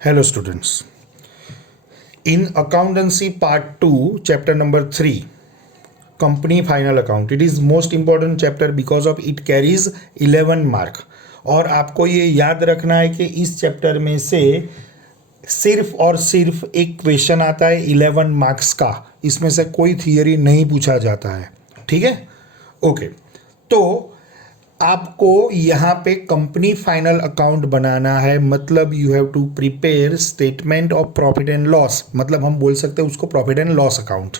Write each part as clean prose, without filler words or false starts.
Hello students. In accountancy part 2, chapter number 3, company final account. It is most important chapter because of it carries 11 mark. और आपको ये याद रखना है कि इस चैप्टर में से सिर्फ और सिर्फ एक क्वेश्चन आता है 11 मार्क्स का. इसमें से कोई थियरी नहीं पूछा जाता है. ठीक है, ओके. तो आपको यहाँ पे कंपनी फाइनल अकाउंट बनाना है. मतलब you have to prepare statement of profit and loss. मतलब हम बोल सकते हैं उसको प्रॉफिट एंड लॉस अकाउंट.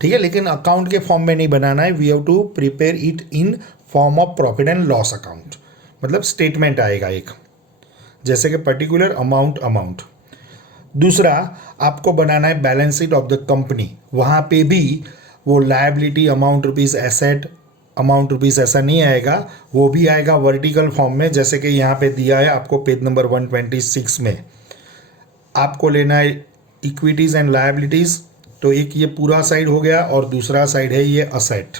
ठीक है, लेकिन अकाउंट के फॉर्म में नहीं बनाना है. We have to prepare it in form of profit and loss account. मतलब स्टेटमेंट आएगा एक, जैसे कि पर्टिकुलर अमाउंट. दूसरा आपको बनाना है balance sheet of the company. वहाँ पे भी वो liability amount rupees, asset amount rupees ऐसा नहीं आएगा. वो भी आएगा वर्टिकल फॉर्म में, जैसे कि यहाँ पे दिया है आपको पेज नंबर 126 में. आपको लेना है इक्विटीज़ एंड लायबिलिटीज़. तो एक ये पूरा साइड हो गया और दूसरा साइड है ये असेट.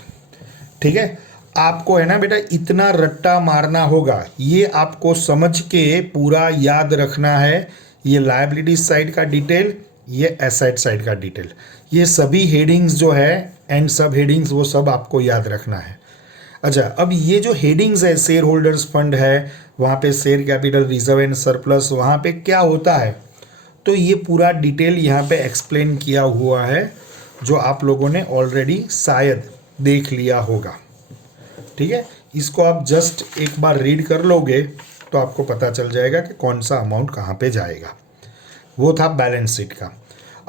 ठीक है, आपको है ना बेटा इतना रट्टा मारना होगा. ये आपको समझ के पूरा याद रखना है. ये लायबिलिटीज साइड का डिटेल, ये एसेट साइड का डिटेल, ये सभी हेडिंग्स जो है एंड सब हेडिंग्स वो सब आपको याद रखना है. अच्छा, अब ये जो हेडिंग्स है, शेयर होल्डर्स फंड है, वहाँ पे share capital, reserve and surplus, वहाँ पे क्या होता है, तो ये पूरा डिटेल यहाँ पे एक्सप्लेन किया हुआ है, जो आप लोगों ने ऑलरेडी शायद देख लिया होगा. ठीक है, इसको आप जस्ट एक बार रीड कर लोगे तो आपको पता चल जाएगा कि कौन सा अमाउंट कहाँ पे जाएगा. वो था बैलेंस शीट का.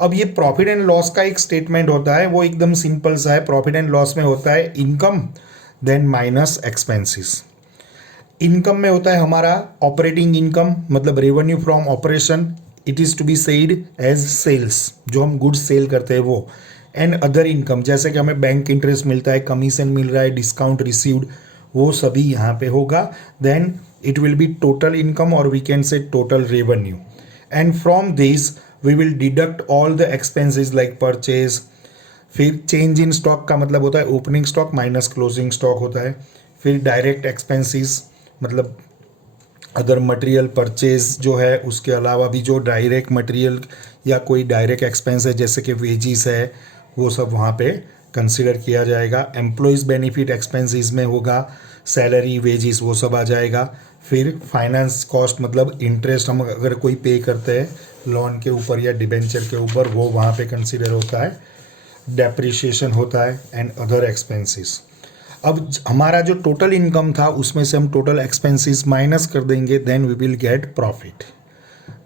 अब ये प्रॉफिट एंड लॉस का एक स्टेटमेंट होता है, वो एकदम सिंपल सा है. प्रॉफिट एंड लॉस में होता है income then minus expenses. Income में होता है हमारा ऑपरेटिंग इनकम, मतलब revenue from operation. It is to be said as sales, जो हम गुड्स सेल करते हैं वो. एंड अदर इनकम, जैसे कि हमें बैंक इंटरेस्ट मिलता है, कमीशन मिल रहा है, डिस्काउंट रिसीव्ड, वो सभी यहाँ पे होगा. Then it will be total income और we can say total revenue. And from this we will deduct all the expenses like purchase. फिर चेंज इन स्टॉक का मतलब होता है opening stock minus closing stock होता है. फिर डायरेक्ट एक्सपेंसेस मतलब अदर मटेरियल परचेज जो है, उसके अलावा भी जो डायरेक्ट मटेरियल या कोई डायरेक्ट एक्सपेंस है जैसे कि वेजिस है, वो सब वहाँ पे कंसिडर किया जाएगा. एम्प्लॉयज़ बेनिफिट एक्सपेंसेस में होगा सैलरी, वेजिस, वो सब आ जाएगा. फिर फाइनेंस कॉस्ट मतलब इंटरेस्ट हम अगर कोई पे करते हैं लोन के ऊपर या डिबेंचर के ऊपर, वो वहाँ पे कंसिडर होता है. डेप्रिसिएशन होता है एंड अदर एक्सपेंसेस. अब हमारा जो टोटल इनकम था उसमें से हम टोटल एक्सपेंसेस माइनस कर देंगे, then we will get profit.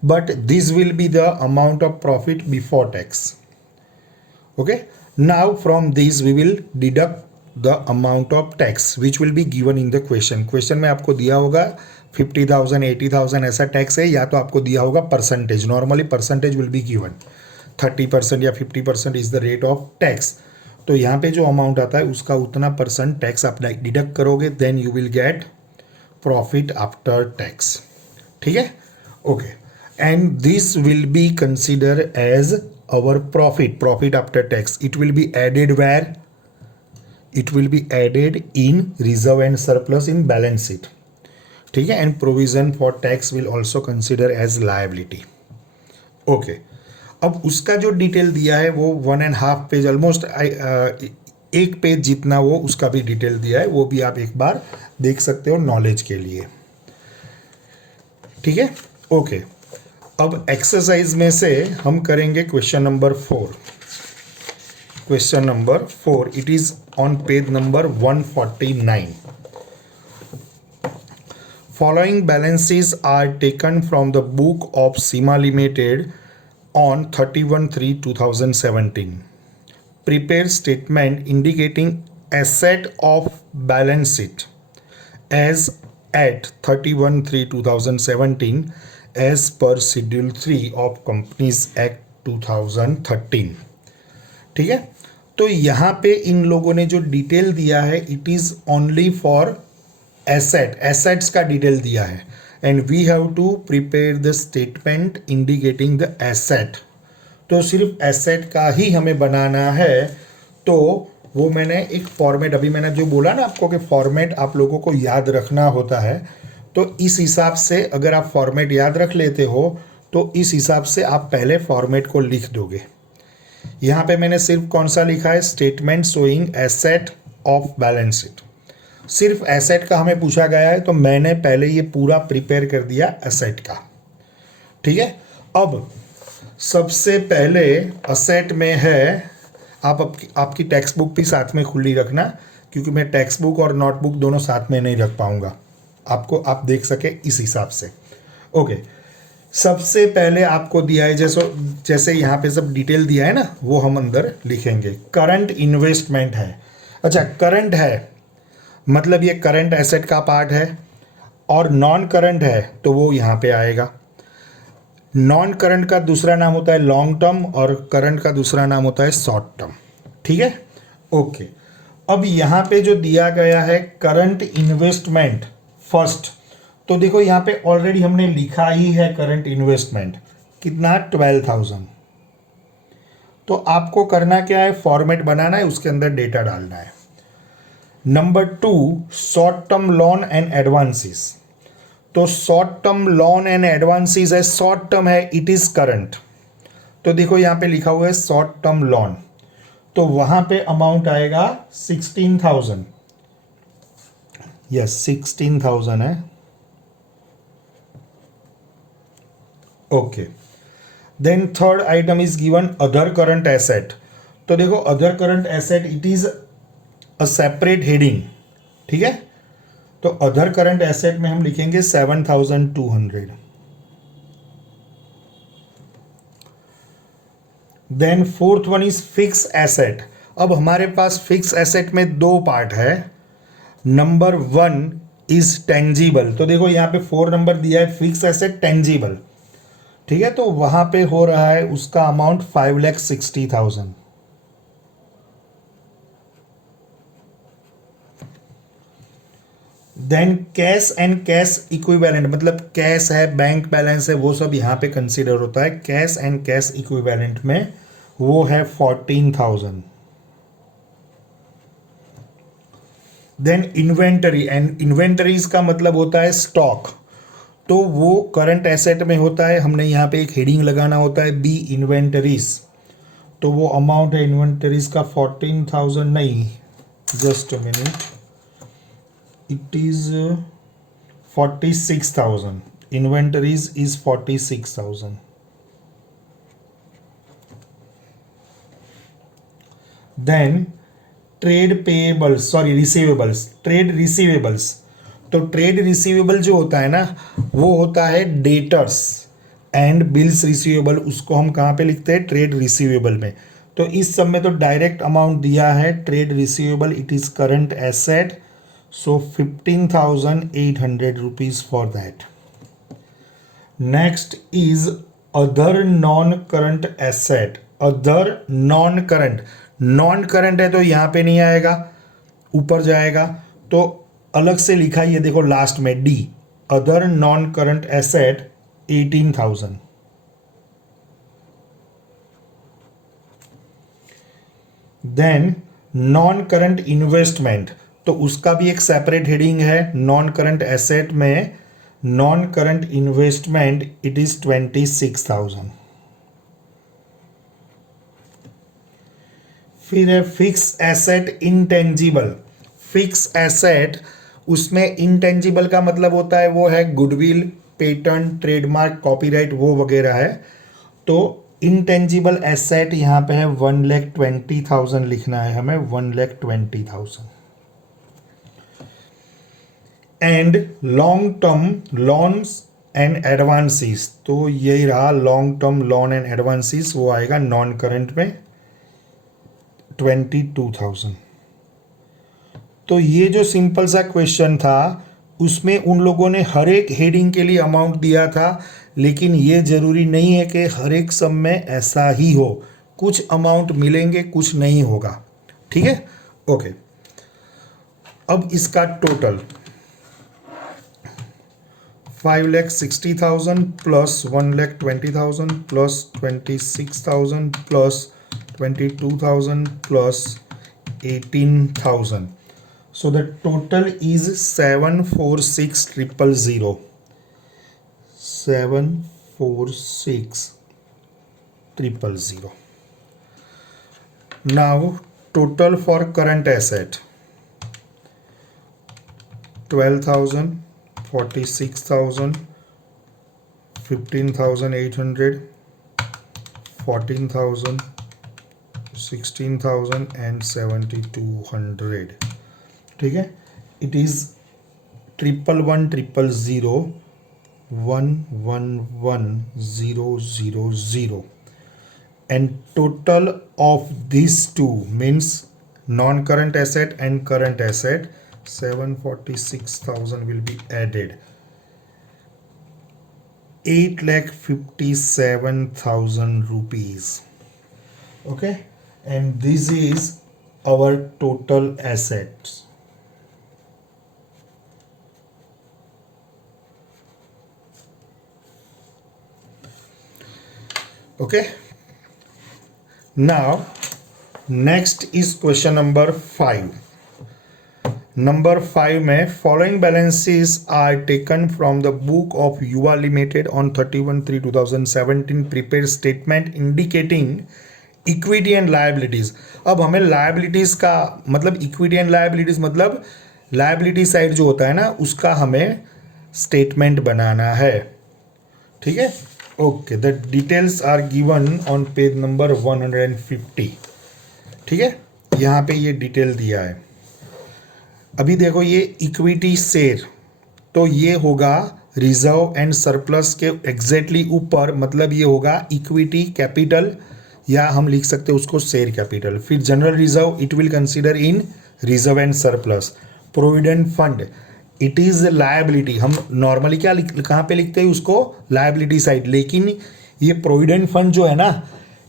But this will be the amount of profit before tax. Okay, now from this we will deduct the amount of tax which will be given in the question. Question में आपको दिया होगा 50,000, 80,000 ऐसा tax है, या तो आपको दिया होगा percentage. Normally percentage will be given 30% या 50% is the rate of tax. तो यहाँ पे जो अमाउंट आता है उसका उतना परसेंट टैक्स आप डिडक्ट करोगे, then you will get profit after tax. ठीक है, okay. And this will be consider as our profit after tax. It will be added where, it will be added in reserve and surplus in balance sheet. ठीक है, and provision for tax will also consider as liability. Okay, अब उसका जो detail दिया है वो 1.5 page, almost एक page जितना वो उसका भी डिटेल दिया है, वो भी आप एक बार देख सकते हो नॉलेज के लिए. ठीक है, ओके. अब एक्सरसाइज में से हम करेंगे question number 4. Question number 4, it is on page number 149. Following balances are taken from the book of Sima Limited on 31/3/2017. Prepare statement indicating asset of balance sheet as at 31/3/2017 as per Schedule 3 of Companies Act 2013. ठीक है, तो यहाँ पे इन लोगों ने जो detail दिया है it is only for assets का डिटेल दिया है. And we have to prepare the statement indicating the asset. तो सिर्फ एसेट का ही हमें बनाना है. तो वो मैंने एक फॉर्मेट, अभी मैंने जो बोला ना आपको कि फॉर्मेट आप लोगों को याद रखना होता है, तो इस हिसाब से अगर आप फॉर्मेट याद रख लेते हो तो इस हिसाब से आप पहले फॉर्मेट को लिख दोगे। यहाँ पे मैंने सिर्फ कौन सा लिखा है, statement showing asset of balance sheet. सिर्फ एसेट का हमें पूछा गया है तो मैंने पहले ये पूरा प्रिपेयर कर दिया एसेट का। ठीक है, अब सबसे पहले एसेट में है, आपकी टेक्स्ट बुक भी साथ में खुली रखना, क्योंकि मैं टेक्स्ट बुक और नोटबुक दोनों साथ में नहीं रख पाऊंगा, आप देख सके इस हिसाब से। ओके, सबसे पहले आपको दिया है जैसे यहाँ पे सब डिटेल दिया है ना, वो हम अंदर लिखेंगे। करंट इन्वेस्टमेंट है। अच्छा, करंट है मतलब ये करंट एसेट का पार्ट है, और नॉन करंट है तो वो यहाँ पे आएगा। नॉन करंट का दूसरा नाम होता है लॉन्ग टर्म और करंट का दूसरा नाम होता है शॉर्ट टर्म। ठीक है, ओके। अब यहाँ पे जो दिया गया है करंट इन्वेस्टमेंट फर्स्ट, तो देखो यहाँ पे ऑलरेडी हमने लिखा ही है करंट इन्वेस्टमेंट कितना, 12,000। तो आपको करना क्या है, फॉर्मेट बनाना है, उसके अंदर डेटा डालना है। Number 2, short term loan and advances. तो short term loan and advances है, शॉर्ट टर्म है, इट इज करंट। तो देखो यहाँ पे लिखा हुआ है शॉर्ट टर्म लोन, तो वहां पे अमाउंट आएगा 16,000। यस, 16,000 है। Okay, then third item is given other current asset. तो देखो other current asset it is a separate heading. ठीक है, तो अदर करंट एसेट में हम लिखेंगे 7,200। Then fourth one is fix asset. अब हमारे पास फिक्स एसेट में दो पार्ट है। Number 1 is tangible. तो देखो यहाँ पे 4 नंबर दिया है, फिक्स एसेट टेंजिबल। ठीक है, तो वहां पे हो रहा है उसका amount 5,60,000। Then cash and cash equivalent, मतलब कैश है, बैंक बैलेंस है, वो सब यहाँ पे कंसीडर होता है। कैश एंड कैश इक्विवेलेंट में वो है 14,000। देन इन्वेंटरी, एंड इन्वेंटरीज का मतलब होता है स्टॉक, तो वो करंट एसेट में होता है। हमने यहाँ पे एक हेडिंग लगाना होता है बी इन्वेंटरीज, तो वो अमाउंट है इन्वेंटरीज का 14,000 नहीं, just a minute, it is 46,000. Inventories is 46,000. Then trade payables, sorry receivables, trade receivables. तो ट्रेड रिसीवेबल जो होता है ना, वो होता है डेटर्स एंड बिल्स रिसीवेबल। उसको हम कहाँ पे लिखते हैं, ट्रेड रिसीवेबल में। तो इस सब में तो डायरेक्ट अमाउंट दिया है trade receivable, it is current asset, so 15,800 rupees for that. Next is other non-current asset. other non-current, non-current है तो यहाँ पे नहीं आएगा, ऊपर जाएगा, तो अलग से लिखा है, ये देखो लास्ट में D, other non-current asset 18,000. Then non-current investment, तो उसका भी एक सेपरेट हेडिंग है नॉन करंट एसेट में। Non current investment it is 26,000। फिर है fix asset intangible. Fix asset, उसमें इंटेंजिबल का मतलब होता है वो है गुडविल, पेटेंट, ट्रेडमार्क, कॉपीराइट, वो वगैरह है। तो इंटेंजिबल एसेट यहाँ पे है 1,20,000 लिखना है हमें, 1,20,000। And long term loans and advances, तो यही रहा long term loan and advances, वो आएगा नॉन करंट में 22,000। तो ये जो सिंपल सा क्वेश्चन था, उसमें उन लोगों ने हर एक हेडिंग के लिए अमाउंट दिया था, लेकिन ये जरूरी नहीं है कि हर एक सब में ऐसा ही हो, कुछ अमाउंट मिलेंगे, कुछ नहीं होगा। ठीक है, ओके। अब इसका total 5,60,000 plus 1,20,000 plus 26,000 plus 22,000 plus 18,000. So the total is 746,000. 46,000. Now total for current asset 12,000, 46,000, 15,800, 14,000, 16,000 and 7,200. ठीक है, it is 11,100,111,000 and total of these two means non-current asset and current asset 746,000 will be added. 8,57,000 rupees. Okay, and this is our total assets. Okay, now next is question number 5. Number 5 में following balances are taken from the book of Yuva limited on 31/3/2017 prepare statement indicating equity and liabilities. अब हमें liabilities का मतलब equity and liabilities मतलब liability side जो होता है ना उसका हमें स्टेटमेंट बनाना है. ठीक है, okay. The details are given on page number 150. ठीक है, यहाँ पे ये डिटेल दिया है. अभी देखो ये इक्विटी शेयर तो ये होगा रिजर्व एंड सरप्लस के एग्जैक्टली ऊपर, मतलब ये होगा इक्विटी कैपिटल या हम लिख सकते हैं उसको शेयर कैपिटल. फिर general reserve it will consider in reserve and surplus. Provident fund it is liability. हम नॉर्मली क्या कहाँ पे लिखते हैं उसको, लायबिलिटी साइड. लेकिन ये प्रोविडेंट फंड जो है ना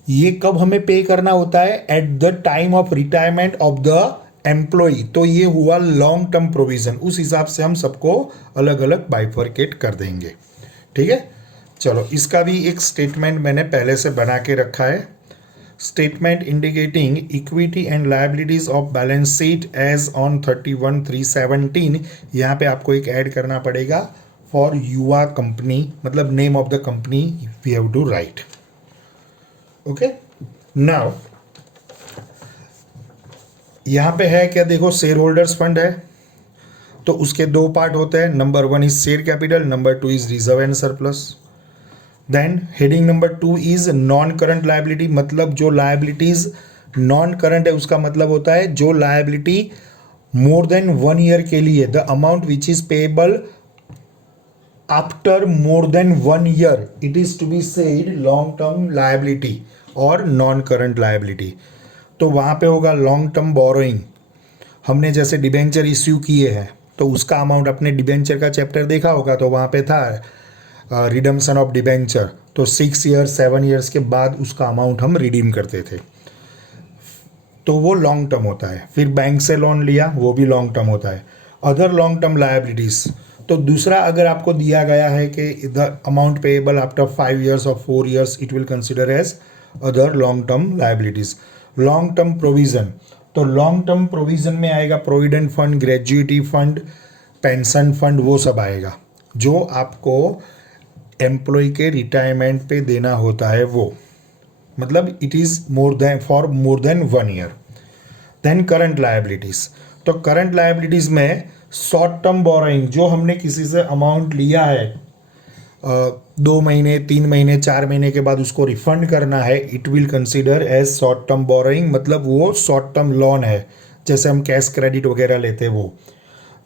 ये कब हमें पे करना होता है, at the time of retirement of the employee. तो ये हुआ लॉन्ग टर्म प्रोविजन. उस हिसाब से हम सबको अलग अलग बाइफर्केट कर देंगे. ठीक है, चलो इसका भी एक स्टेटमेंट मैंने पहले से बना के रखा है. Statement indicating equity and liabilities of balance sheet as on 31/3/17. यहाँ पे आपको एक ऐड करना पड़ेगा फॉर युवा कंपनी, मतलब name of the company we have to write. Okay, now यहाँ पे है क्या, देखो शेयर होल्डर्स फंड है तो उसके दो पार्ट होते हैं. Number 1 is share capital, number 2 is reserve and surplus. Then heading number 2 is non current liability, मतलब जो लायबिलिटीज नॉन करंट है उसका मतलब होता है जो लायबिलिटी मोर देन 1 ईयर के लिए, the amount which is payable after more than 1 year, it is to be said long term liability और नॉन करंट लायबिलिटी. तो वहाँ पे होगा लॉन्ग टर्म बोरोइंग. हमने जैसे डिबेंचर इश्यू किए हैं तो उसका अमाउंट, अपने डिबेंचर का चैप्टर देखा होगा तो वहाँ पे था रिडम्पशन ऑफ डिबेंचर. तो 6 ईयर्स 7 ईयर्स के बाद उसका अमाउंट हम रिडीम करते थे, तो वो लॉन्ग टर्म होता है. फिर बैंक से लोन लिया वो भी लॉन्ग टर्म होता है. अदर लॉन्ग टर्म लायबिलिटीज, तो दूसरा अगर आपको दिया गया है कि the amount payable after 5 years और 4 years, it will consider as other long term liabilities. Long term provision, तो लॉन्ग टर्म प्रोविजन में आएगा provident fund, gratuity fund, pension fund, वो सब आएगा जो आपको एम्प्लॉय के रिटायरमेंट पे देना होता है वो, मतलब it is more than for more than 1 year. Then current liabilities, तो करंट लायबिलिटीज में शॉर्ट टर्म बोरोइंग, जो हमने किसी से अमाउंट लिया है 2 महीने 3 महीने 4 महीने के बाद उसको रिफंड करना है, it will consider as short term borrowing, मतलब वो शॉर्ट टर्म लोन है जैसे हम कैश क्रेडिट वगैरह लेते हैं वो.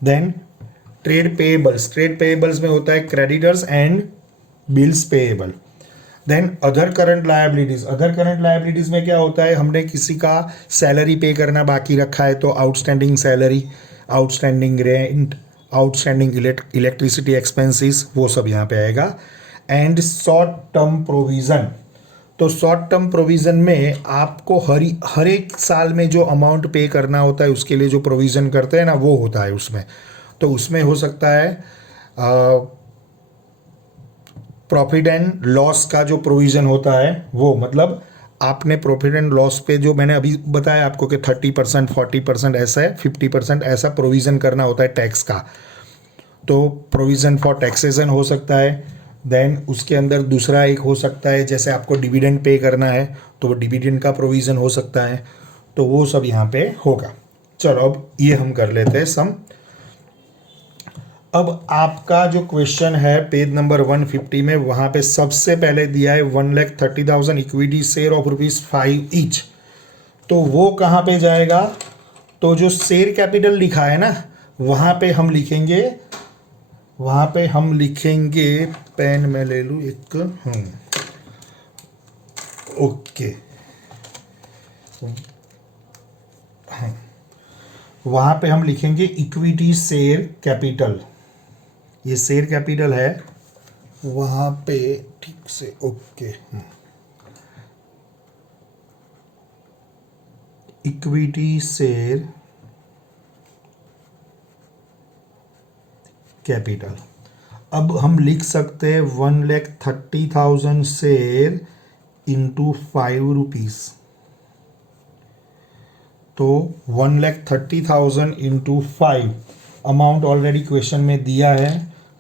Then trade payables, trade payables में होता है creditors and bills payable. Then other current liabilities, other current liabilities में क्या होता है, हमने किसी का सैलरी पे करना बाकी रखा है तो outstanding salary, outstanding rent, outstanding electricity expenses, वो सब यहाँ पे आएगा. एंड शॉर्ट टर्म प्रोविज़न, तो शॉर्ट टर्म प्रोविज़न में आपको हर एक साल में जो अमाउंट पे करना होता है उसके लिए जो प्रोविज़न करते हैं ना वो होता है उसमें. तो उसमें हो सकता है प्रॉफिट एंड लॉस का जो प्रोविज़न होता है वो, मतलब आपने प्रॉफिट एंड लॉस पे जो मैंने अभी बताया आपको कि 30% 40% ऐसा है, 50% ऐसा प्रोविज़न करना होता है टैक्स का. तो प्रोविज़न फॉर टैक्सेशन हो सकता है, देन उसके अंदर दूसरा एक हो सकता है, जैसे आपको डिविडेंड पे करना है तो वो डिविडेंड का प्रोविज़न हो सकता है, तो वो सब यहाँ पे होगा। चलो अब ये हम कर लेते हैं सम। अब आपका जो क्वेश्चन है पेज नंबर 150 में, वहाँ पे सबसे पहले दिया है 1,30,000 इक्विटी शेयर ऑफ ₹5 ईच। तो वो कहाँ पे जाएगा? तो जो शेयर कैपिटल लिखा है ना, वहाँ पे हम लिखेंगे, पेन में ले लूँ एक, ओके, हाँ, वहाँ पे हम लिखेंगे इक्विटी शेयर कैपिटल। ये शेयर कैपिटल है वहाँ पे, ठीक से, ओके, इक्विटी शेयर कैपिटल। अब हम लिख सकते हैं 1,30,000 शेयर इंटू ₹5। तो 1,30,000 इंटू 5, अमाउंट ऑलरेडी क्वेश्चन में दिया है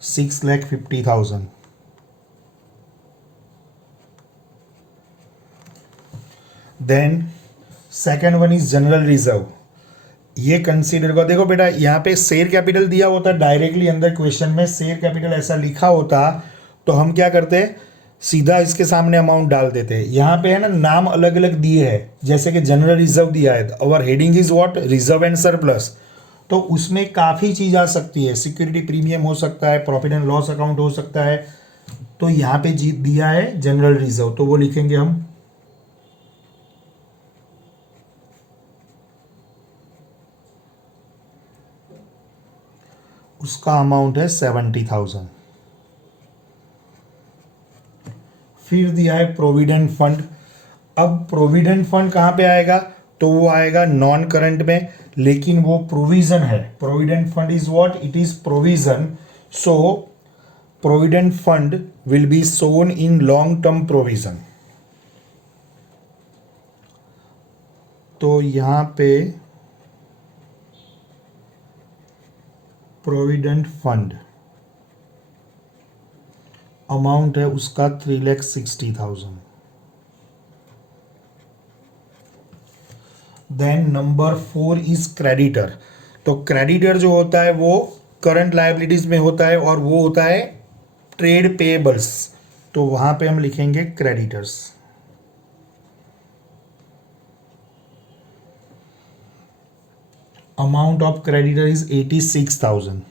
6,50,000। Then second one is general reserve. ये कंसीडर कर, देखो बेटा यहाँ पे शेयर कैपिटल दिया होता डायरेक्टली अंदर क्वेश्चन में, शेयर कैपिटल ऐसा लिखा होता तो हम क्या करते, सीधा इसके सामने अमाउंट डाल देते। यहाँ पे है ना नाम अलग अलग दिए हैं, जैसे कि जनरल रिजर्व दिया है, और heading is what, reserve and surplus. तो उसमें काफ़ी चीज़ आ सकती है, सिक्योरिटी प्रीमियम हो सकता है, प्रॉफिट एंड लॉस अकाउंट हो सकता है। तो यहाँ पे दिया है जनरल रिजर्व, तो वो लिखेंगे हम, उसका अमाउंट है 70,000। फिर दिया है प्रोविडेंट फंड। अब प्रोविडेंट फंड कहाँ पे आएगा? तो वो आएगा नॉन करंट में, लेकिन वो प्रोविजन है। Provident fund is what, it is provision. So provident fund will be shown in long term provision. तो यहाँ पे प्रोविडेंट फंड अमाउंट है उसका 3,60,000। Then number 4 is creditor. तो क्रेडिटर जो होता है वो करंट लायबिलिटीज में होता है, और वो होता है ट्रेड पेएबल्स। तो वहां पे हम लिखेंगे creditors. Amount of creditor is 86,000।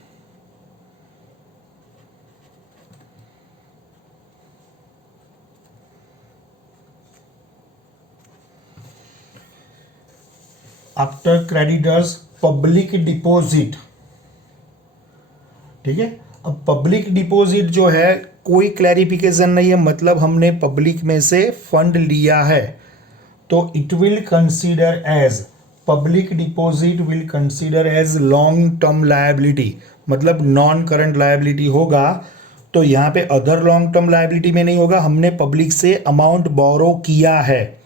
After creditors public deposit. ठीक है, अब पब्लिक डिपॉजिट जो है कोई क्लैरिफिकेशन नहीं है, मतलब हमने पब्लिक में से फंड लिया है, तो it will consider as, public deposit will consider as long term liability, मतलब नॉन करंट लायबिलिटी होगा। तो यहाँ पे अदर लॉन्ग टर्म लायबिलिटी में नहीं होगा, हमने पब्लिक से अमाउंट बोरो किया है,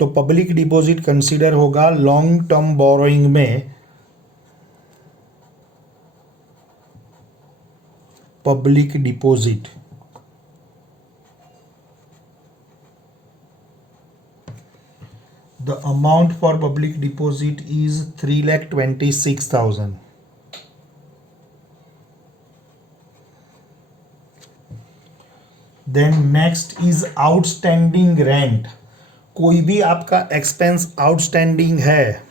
तो पब्लिक डिपॉजिट कंसीडर होगा लॉन्ग टर्म बोरोइंग में। Public deposit, the amount for public deposit is 3,26,000. Then next is outstanding rent। कोई भी आपका एक्सपेंस आउटस्टैंडिंग है,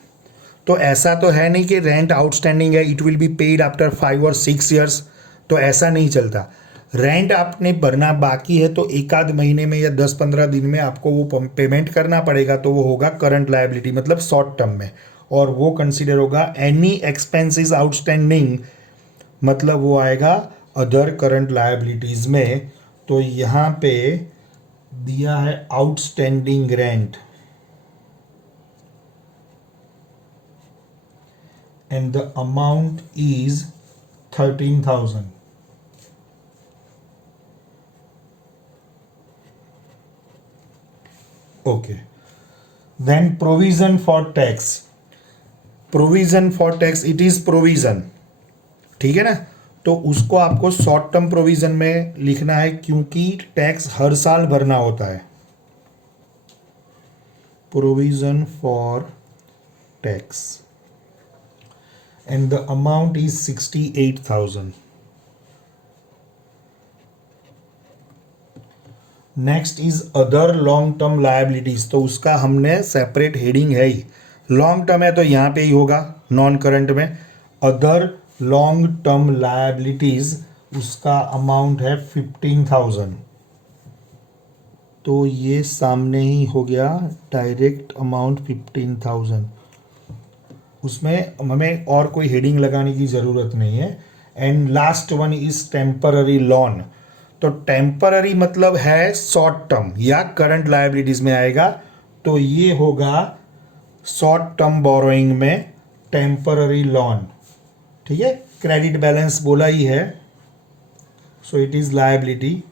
तो ऐसा तो है नहीं कि रेंट आउटस्टैंडिंग है, it will be paid after 5 और 6 ईयर्स, तो ऐसा नहीं चलता। रेंट आपने भरना बाकी है तो एक आध महीने में या 10-15 दिन में आपको वो पेमेंट करना पड़ेगा, तो वो होगा करंट लायबिलिटी, मतलब शॉर्ट टर्म में, और वो कंसीडर होगा एनी एक्सपेंसेस आउटस्टैंडिंग, मतलब वो आएगा अदर करंट लायबिलिटीज में। तो यहाँ पे दिया है outstanding rent and the amount is 13,000. Okay. Then provision for tax. Provision for tax, it is provision. ठीक है ना, तो उसको आपको शॉर्ट टर्म प्रोविजन में लिखना है क्योंकि टैक्स हर साल भरना होता है. Provision for tax and the amount is 68,000. Next is other long term liabilities. तो उसका हमने सेपरेट हेडिंग है ही. लॉन्ग टर्म है तो यहाँ पे ही होगा नॉन करंट में. अदर लॉन्ग टर्म लायबिलिटीज उसका अमाउंट है 15,000. तो ये सामने ही हो गया डायरेक्ट अमाउंट 15,000. उसमें हमें और कोई हेडिंग लगाने की ज़रूरत नहीं है. And last one is temporary loan. तो टेम्पररी मतलब है शॉर्ट टर्म या करंट लायबिलिटीज में आएगा. तो ये होगा शॉर्ट टर्म बोरोइंग में टेम्पररी लोन. ठीक है, क्रेडिट बैलेंस बोला ही है. So it is liability.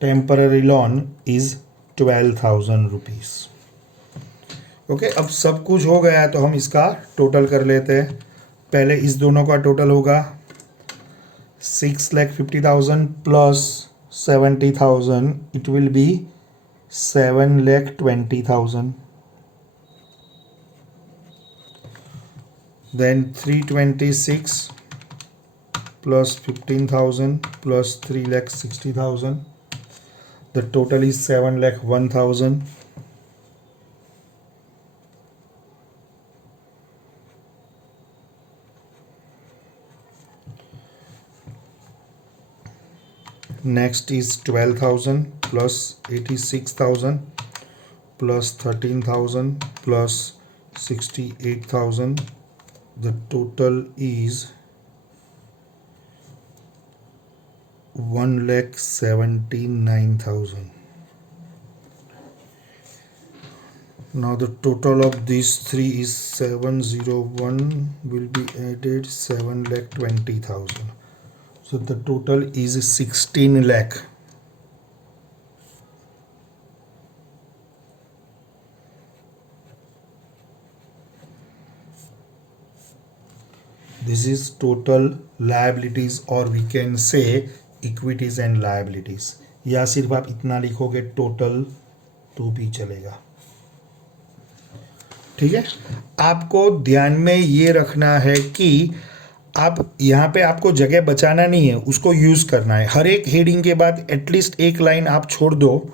Temporary loan is 12,000 rupees. Okay, अब सब कुछ हो गया है तो हम इसका टोटल कर लेते हैं. पहले इस दोनों का टोटल होगा 6,50,000 plus 70,000. It will be 7,20,000. Then 326 plus 15,000 plus 3,60,000. The total is 7,01,000. Next is 12,000 plus 86,000 plus 13,000 plus 68,000. The total is 1,79,000. Now the total of these three is 701 will be added 7,20,000. So the total is 16 lakh. This is total liabilities or we can say equities and liabilities. या सिर्फ आप इतना लिखोगे total तो भी चलेगा. ठीक है, आपको ध्यान में ये रखना है कि आप यहाँ पे आपको जगह बचाना नहीं है, उसको यूज करना है. हर एक हेडिंग के बाद एटलीस्ट एक लाइन आप छोड़ दो.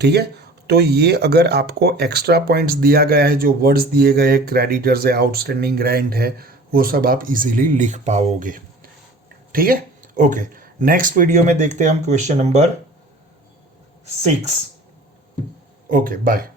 ठीक है, तो ये अगर आपको एक्स्ट्रा पॉइंट्स दिया गया है, जो वर्ड्स दिए गए हैं, क्रेडिटर्स है, आउटस्टैंडिंग ग्रांट है, वो सब आप इजीली लिख पाओगे. ठीक है, ओके. नेक्स्ट वीडियो में देखते हैं हम क्वेश्चन नंबर 6. Okay, bye.